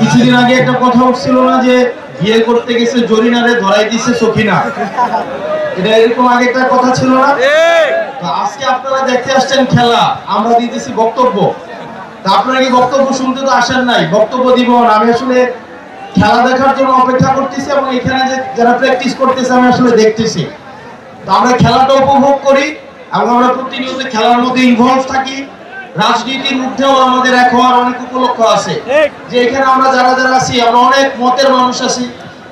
কিছুদিন আগে একটা কথা উঠছিল না যে বিয়ে করতে গেছে জরিনারে ধরাই দিছে সখিনা, এটা এরকম আগে একটা কথা ছিল না? তো আজকে আপনারা দেখতে আসছেন খেলা, আমরা দিতেছি বক্তব্য। তা আপনারা কি বক্তব্য শুনতে তো আসেন নাই? বক্তব্য দিব না, আমি আসলে খেলা দেখার জন্য অপেক্ষা করতেছি এবং এখানে যে যারা প্র্যাকটিস করতেছে আমি আসলে দেখতেছি। তো আমরা খেলাটা উপভোগ করি এবং আমরা প্রতিনিয়ত খেলার মধ্যে ইনভলভ থাকি। রাজনীতির মধ্যেও আমাদের এক হওয়ার অনেক উপলক্ষ আছে, যে এখানে আমরা যারা যারা আছি আমরা অনেক মতের মানুষ আছি,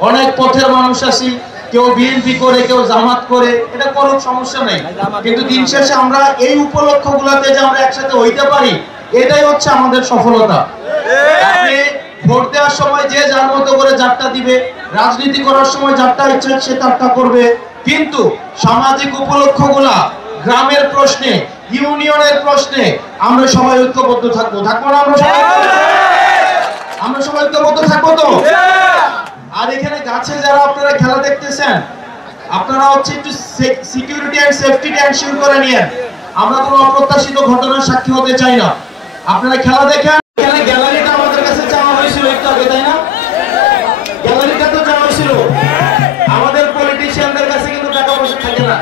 অনেক পথের মানুষ আছি। কেউ বিএনপি করে, কেউ জামাত করে, এটা কোনো সমস্যা নেই, কিন্তু দিন শেষে আমরা এই উপলক্ষগুলোতে যে আমরা একসাথে হইতে পারি, এটাই হচ্ছে আমাদের সফলতা। আপনি ভোট দেওয়ার সময় যে যার মতো করে যাত্রা দিবে, রাজনীতি করার সময় যাত্রা ইচ্ছা সে তারটা করবে, কিন্তু সামাজিক উপলক্ষগুলা, গ্রামের প্রশ্নে, ইউনিয়নের প্রশ্নে আমরা সবাই ঐক্যবদ্ধ থাকবো। থাকবো না? আমরা সবাই ঐক্যবদ্ধ থাকবো তো? আর এখানে গাছে যারা আপনারা খেলা দেখতেছেন, আপনারা হচ্ছে একটু সিকিউরিটি এন্ড সেফটিটা এনশিওর করে নিয়েন। আমরা কোনো অপ্রত্যাশিত ঘটনার সাক্ষী হতে চাই না। আপনারা খেলা দেখেন। এখানে গ্যালারিটা আমাদের কাছে চাওয়া হয়েছিল একটু আগে, তাই না? গ্যালারিটা তো চাওয়া হয়েছিল। আমাদের পলিটিশিয়ানদের কাছে কিন্তু টাকা পয়সা থাকে না,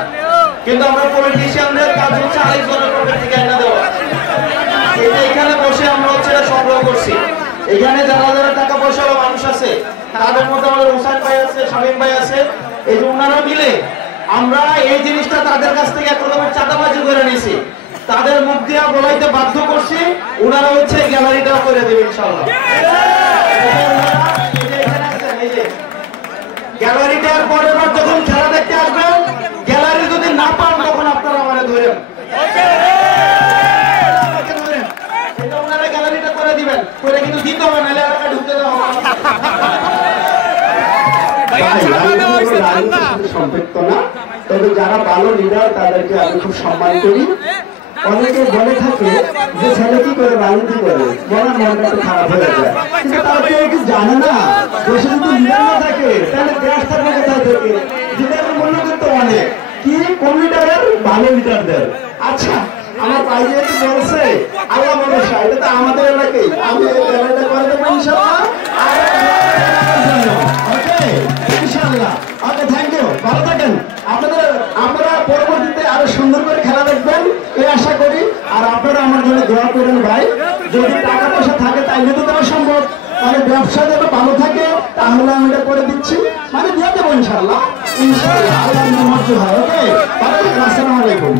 কিন্তু আমরা পলিটিশিয়ানদের কাজ হচ্ছে আরেকজনের পকেট থেকে এনে দেওয়া। এখানে বসে আমরা হচ্ছে সংগ্রহ করছি। এখানে যারা যারা টাকা পয়সা মানুষ আছে, তাদের মধ্যে আমাদের হোসেন ভাই আছে, শামীম ভাই আছে, এই যে ওনারা মিলে আমরা এই জিনিসটা তাদের কাছ থেকে এক রকমের চাঁদাবাজি করে নিয়েছি। তাদের মুখ দিয়ে বলাইতে বাধ্য করছি, ওনারা হচ্ছে গ্যালারিটা করে দেবে ইনশাআল্লাহ। গ্যালারিটার পরের বার যখন খেলা দেখতে আসবেন, গ্যালারি যদি না পান তখন আপনারা আমাদের ধরেন, ওনারা গ্যালারিটা করে দিবেন, করে কিন্তু দিতে হবে, নাহলে এলাকা ঢুকতে দেওয়া হবে। সম্পৃক্ত না, তবে যারা ভালো লিডার তাদেরকে আমি খুব সম্মান করি। অনেকে বলে থাকে যে ছেলে কি করে রাজনীতি করে, মনে মনটা একটু খারাপ হয়ে যায়, কিন্তু তারা কেউ কি জানে না দেশে যদি লিডার না থাকে তাহলে দেশ থাকবে কোথায় থেকে? লিডারের মূল্য কিন্তু অনেক, কি কোন লিডারের? ভালো লিডারদের। আচ্ছা, আমার ভাই যেহেতু বলছে আল্লাহ ভরসা, এটা তো আমাদের এলাকায়, আমি এই জায়গাটা করে দেবো ইনশাআল্লাহ। ওকে, থ্যাংক ইউ, ভালো থাকেন। আমরা পরবর্তীতে আরো সুন্দর করে খেলা দেখবেন এই আশা করি। আর আপনারা আমার জন্য দোয়া করেন ভাই, যদি টাকা পয়সা থাকে তাইলে তো দেওয়া সম্ভব, মানে ব্যবসা যেন ভালো থাকে তাহলে আমি এটা করে দিচ্ছি, মানে দিয়ে দেবো ইনশাআল্লাহ। ইনশাআল্লাহ আল্লাহ মর্জি হয়। ওকে, ভালো থাকেন, আসসালামু আলাইকুম।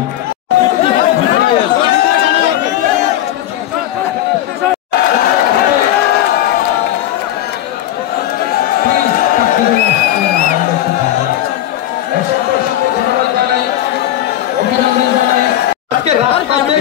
আজকে রাস্তাতে